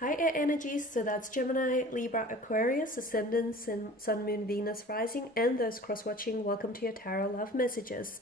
Hi air energies, so that's Gemini, Libra, Aquarius, Ascendants, and Sun, Moon, Venus, Rising, and those cross-watching. Welcome to your Tarot Love Messages.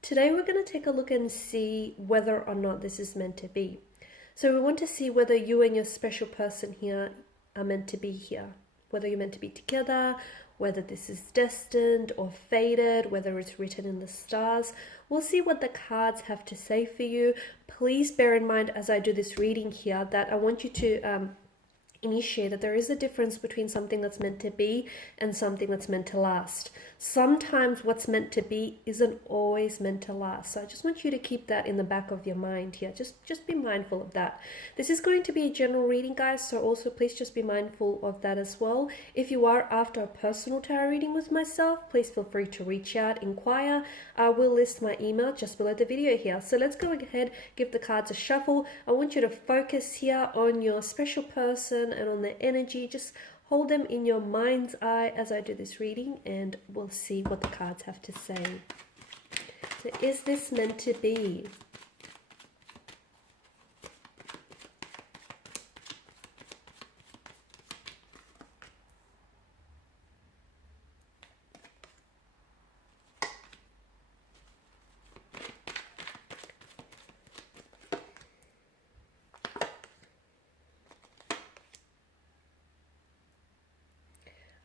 Today we're going to take a look and see whether or not this is meant to be. So we want to see whether you and your special person here are meant to be here. Whether you're meant to be together, whether this is destined or fated, whether it's written in the stars. We'll see what the cards have to say for you. Please bear in mind as I do this reading here that I want you to initiate that there is a difference between something that's meant to be and something that's meant to last. Sometimes what's meant to be isn't always meant to last. So I just want you to keep that in the back of your mind here. Just be mindful of that. This is going to be a general reading, guys, so also please just be mindful of that as well. If you are after a personal tarot reading with myself, please feel free to reach out, inquire. I will list my email just below the video here. So let's go ahead, give the cards a shuffle. I want you to focus here on your special person and on their energy. Just hold them in your mind's eye as I do this reading, and we'll see what the cards have to say. So is this meant to be?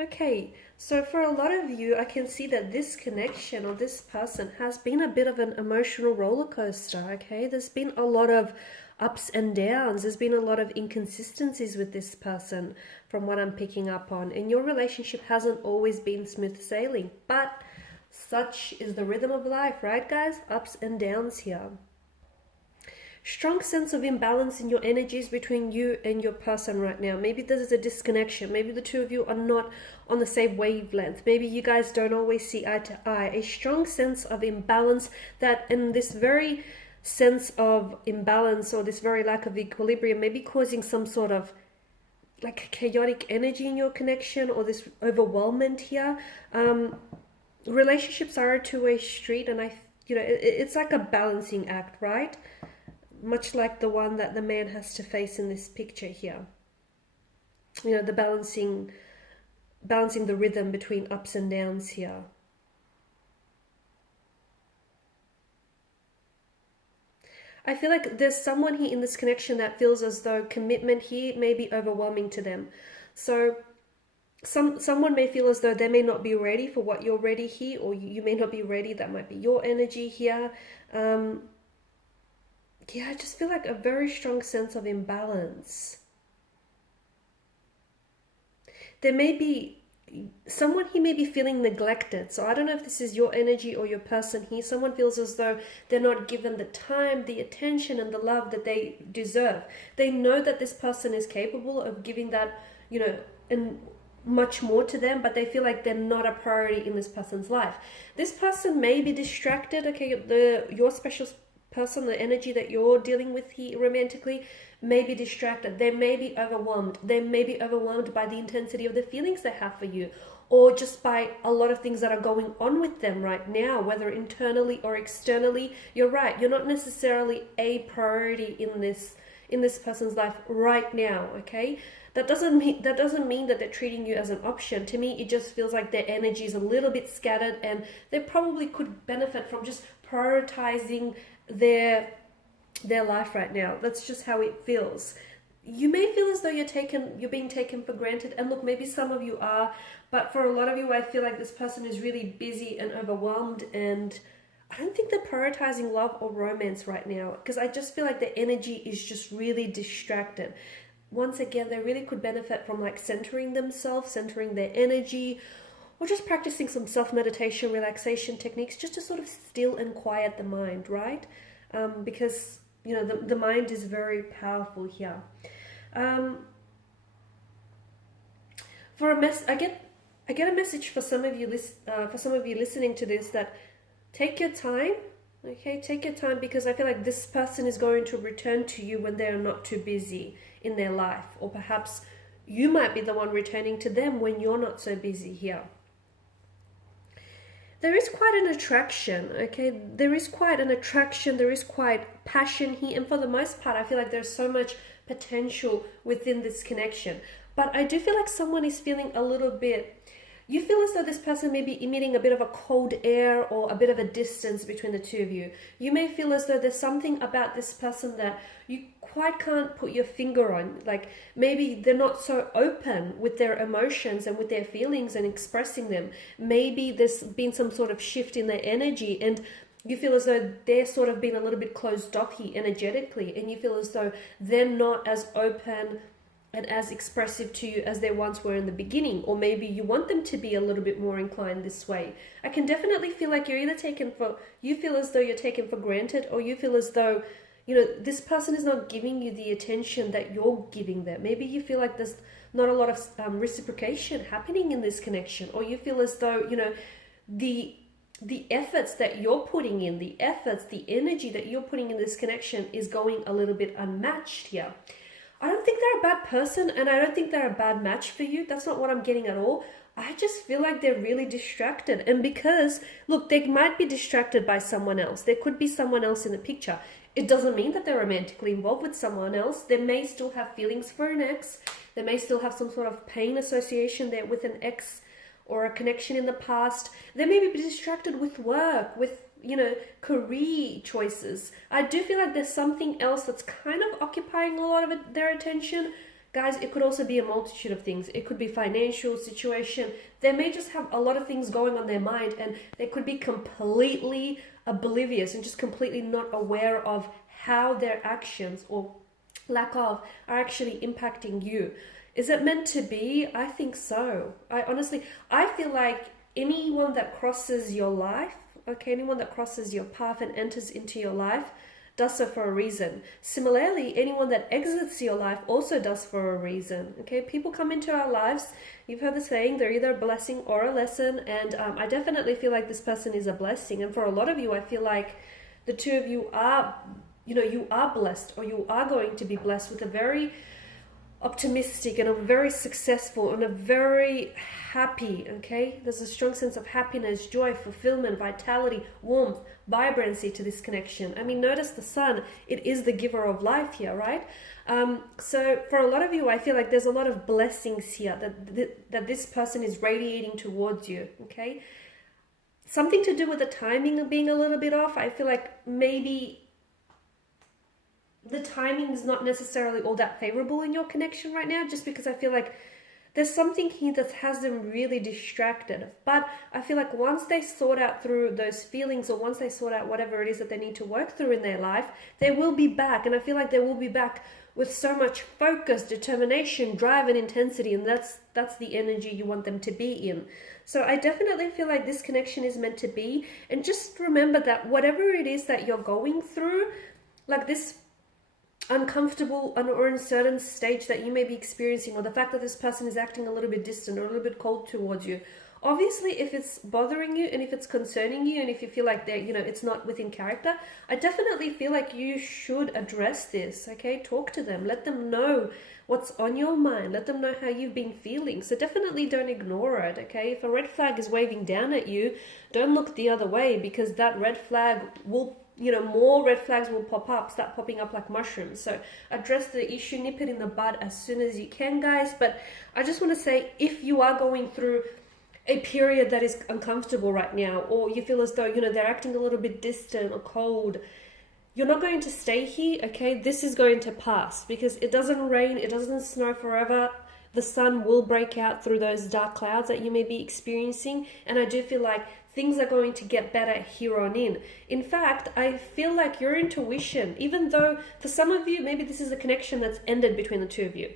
Okay, so for a lot of you, I can see that this connection or this person has been a bit of an emotional roller coaster, okay? There's been a lot of ups and downs. There's been a lot of inconsistencies with this person from what I'm picking up on. And your relationship hasn't always been smooth sailing, but such is the rhythm of life, right, guys? Ups and downs here. Strong sense of imbalance in your energies between you and your person right now. Maybe there's a disconnection. Maybe the two of you are not on the same wavelength. Maybe you guys don't always see eye to eye. A strong sense of imbalance that, in this very sense of imbalance or this very lack of equilibrium, may be causing some sort of like chaotic energy in your connection or this overwhelmment here. Relationships are a two-way street, and it's like a balancing act, right? Much like the one that the man has to face in this picture here. You know, the balancing the rhythm between ups and downs here. I feel like there's someone here in this connection that feels as though commitment here may be overwhelming to them. So someone may feel as though they may not be ready for what you're ready here, or you may not be ready. That might be your energy here. Yeah, I just feel like a very strong sense of imbalance. There may be someone here may be feeling neglected. So I don't know if this is your energy or your person here. Someone feels as though they're not given the time, the attention, and the love that they deserve. They know that this person is capable of giving that, and much more to them, but they feel like they're not a priority in this person's life. This person may be distracted. Okay, your special person, the energy that you're dealing with here romantically, may be distracted. They may be overwhelmed. They may be overwhelmed by the intensity of the feelings they have for you, or just by a lot of things that are going on with them right now, whether internally or externally. You're right, you're not necessarily a priority in this person's life right now, okay? That doesn't mean that they're treating you as an option. To me, it just feels like their energy is a little bit scattered, and they probably could benefit from just prioritizing their life right now. That's just how it feels. You may feel as though you're being taken for granted, and look, maybe some of you are, but for a lot of you, I feel like this person is really busy and overwhelmed, and I don't think they're prioritizing love or romance right now, because I just feel like their energy is just really distracted. Once again, they really could benefit from like centering themselves, centering their energy, or just practicing some self-meditation, relaxation techniques, just to sort of still and quiet the mind, right? Because, the mind is very powerful here. I get a message for some of you listening to this, that take your time, okay? Take your time, because I feel like this person is going to return to you when they are not too busy in their life, or perhaps you might be the one returning to them when you're not so busy here. there is quite an attraction, okay? There is quite an attraction, there is quite passion here, and for the most part, I feel like there's so much potential within this connection. But I do feel like someone is feeling a little bit, you feel as though this person may be emitting a bit of a cold air or a bit of a distance between the two of you. You may feel as though there's something about this person that you quite can't put your finger on. Like maybe they're not so open with their emotions and with their feelings and expressing them. Maybe there's been some sort of shift in their energy, and you feel as though they're sort of being a little bit closed off here energetically, and you feel as though they're not as open and as expressive to you as they once were in the beginning. Or maybe you want them to be a little bit more inclined this way. I can definitely feel like you're either you feel as though you're taken for granted, or you feel as though, you know, this person is not giving you the attention that you're giving them. Maybe you feel like there's not a lot of reciprocation happening in this connection, or you feel as though, you know, the efforts that you're putting in, the energy that you're putting in this connection is going a little bit unmatched here. I don't think they're a bad person, and I don't think they're a bad match for you. That's not what I'm getting at all. I just feel like they're really distracted. And because, look, they might be distracted by someone else. There could be someone else in the picture. It doesn't mean that they're romantically involved with someone else. They may still have feelings for an ex. They may still have some sort of pain association there with an ex or a connection in the past. They may be distracted with work, with, you know, career choices. I do feel like there's something else that's kind of occupying a lot of their attention. Guys, it could also be a multitude of things. It could be financial situation. They may just have a lot of things going on their mind, and they could be completely oblivious and just completely not aware of how their actions or lack of are actually impacting you. Is it meant to be? I think so. I feel like anyone that crosses your life, okay, anyone that crosses your path and enters into your life does so for a reason. Similarly, anyone that exits your life also does for a reason. Okay, people come into our lives. You've heard the saying, they're either a blessing or a lesson. And I definitely feel like this person is a blessing. And for a lot of you, I feel like the two of you are, you know, you are blessed, or you are going to be blessed with a very optimistic and a very successful and a very happy, okay? There's a strong sense of happiness, joy, fulfillment, vitality, warmth, vibrancy to this connection. I mean, notice the sun, it is the giver of life here, right? So for a lot of you, I feel like there's a lot of blessings here that this person is radiating towards you, okay? Something to do with the timing of being a little bit off. I feel like maybe the timing is not necessarily all that favorable in your connection right now, just because I feel like there's something here that has them really distracted. But I feel like once they sort out through those feelings, or once they sort out whatever it is that they need to work through in their life, they will be back. And I feel like they will be back with so much focus, determination, drive, and intensity. And that's the energy you want them to be in. So I definitely feel like this connection is meant to be. And just remember that whatever it is that you're going through, like this uncomfortable or uncertain stage that you may be experiencing, or the fact that this person is acting a little bit distant or a little bit cold towards you, obviously if it's bothering you and if it's concerning you and if you feel like they're, you know, it's not within character, I definitely feel like you should address this. Okay, talk to them, let them know what's on your mind, let them know how you've been feeling. So definitely don't ignore it. Okay, if a red flag is waving down at you, don't look the other way, because that red flag will, you know, more red flags will start popping up like mushrooms. So address the issue, nip it in the bud as soon as you can, guys. But I just want to say, if you are going through a period that is uncomfortable right now, or you feel as though, you know, they're acting a little bit distant or cold, you're not going to stay here, okay? This is going to pass, because it doesn't rain, it doesn't snow forever. The sun will break out through those dark clouds that you may be experiencing. And I do feel like things are going to get better here on in. In fact, I feel like your intuition, even though for some of you, maybe this is a connection that's ended between the two of you,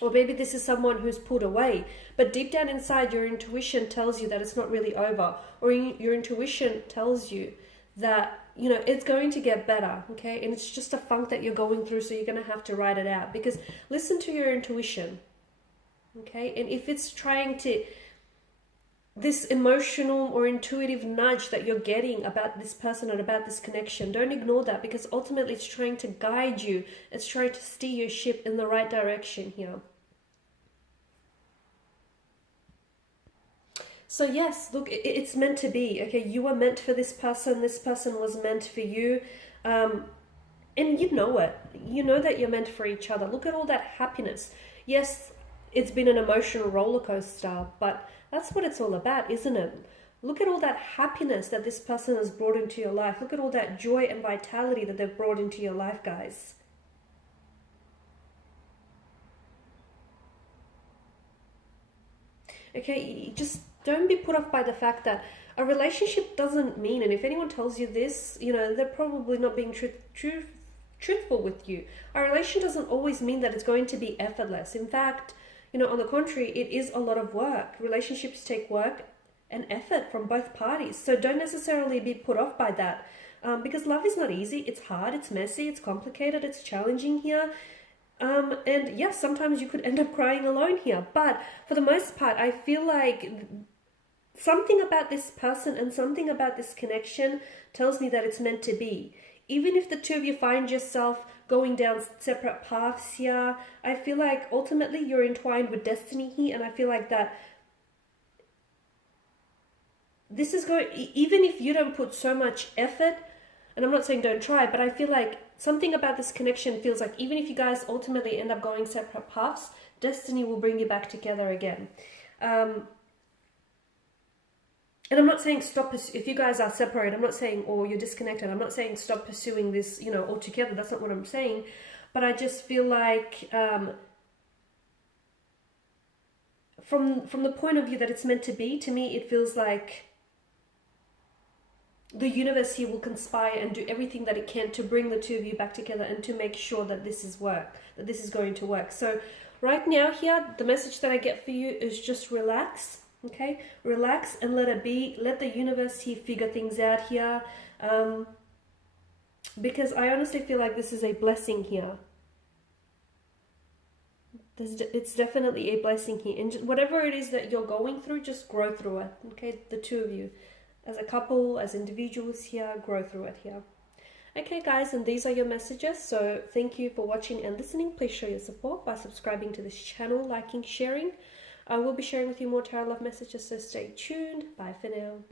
or maybe this is someone who's pulled away, but deep down inside, your intuition tells you that it's not really over, or your intuition tells you that, you know, it's going to get better, okay? And it's just a funk that you're going through, so you're going to have to ride it out, because listen to your intuition, okay? And if it's trying to, this emotional or intuitive nudge that you're getting about this person and about this connection, don't ignore that, because ultimately it's trying to guide you. It's trying to steer your ship in the right direction here. So yes, look, it's meant to be, okay? You were meant for this person. This person was meant for you. And you know it. You know that you're meant for each other. Look at all that happiness. Yes, it's been an emotional roller coaster, but that's what it's all about, isn't it? Look at all that happiness that this person has brought into your life. Look at all that joy and vitality that they've brought into your life, guys. Okay, just don't be put off by the fact that a relationship doesn't mean, and if anyone tells you this, you know, they're probably not being truthful with you. A relation doesn't always mean that it's going to be effortless. In fact, you know, on the contrary, it is a lot of work. Relationships take work and effort from both parties. So don't necessarily be put off by that, because love is not easy. It's hard, it's messy, it's complicated, it's challenging here. And yes, sometimes you could end up crying alone here. But for the most part, I feel like something about this person and something about this connection tells me that it's meant to be. Even if the two of you find yourself going down separate paths here, I feel like ultimately you're entwined with destiny here, and I feel like that this is going, even if you don't put so much effort, and I'm not saying don't try, but I feel like something about this connection feels like even if you guys ultimately end up going separate paths, destiny will bring you back together again. And I'm not saying stop, if you guys are separated, I'm not saying, or you're disconnected, I'm not saying stop pursuing this, you know, altogether. That's not what I'm saying. But I just feel like from the point of view that it's meant to be, to me, it feels like the universe here will conspire and do everything that it can to bring the two of you back together and to make sure that this is going to work. So right now here, the message that I get for you is just relax. Okay, relax and let it be. Let the universe here figure things out here, because I honestly feel like this is a blessing here. It's definitely a blessing here, and whatever it is that you're going through, just grow through it. Okay, the two of you, as a couple, as individuals here, grow through it here. Okay guys, and these are your messages. So thank you for watching and listening. Please show your support by subscribing to this channel, liking, sharing. I will be sharing with you more tarot love messages, so stay tuned. Bye for now.